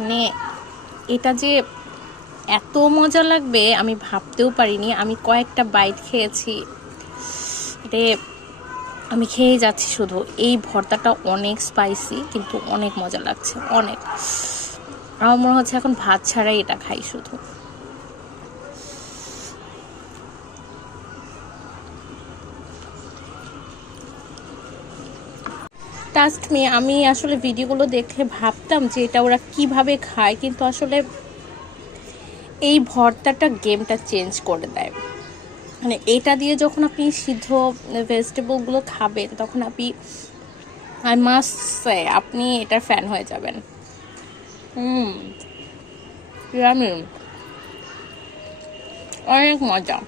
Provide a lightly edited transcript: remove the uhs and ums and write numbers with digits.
মানে এটা যে এত মজা লাগবে আমি ভাবতেও পারিনি। আমি কয়েকটা বাইট খেয়েছি, এটা আমি খেয়ে যাচ্ছি শুধু। এই ভর্তাটা অনেক স্পাইসি কিন্তু অনেক মজা লাগছে, অনেক। আমার মনে হচ্ছে এখন ভাত ছাড়াই এটা খাই শুধু। ট্রাস্ট মি, আমি আসলে ভিডিওগুলো দেখে ভাবতাম যে এটা ওরা কিভাবে খায়, কিন্তু আসলে এই ভর্তাটা গেমটা চেঞ্জ করে দেয়। মানে এটা দিয়ে যখন আপনি সিদ্ধ ভেজিটেবলগুলো খাবেন তখন আপনি, আই মাস্ট সে, আপনি এটার ফ্যান হয়ে যাবেন। ইয়ামি, অনেক মজা।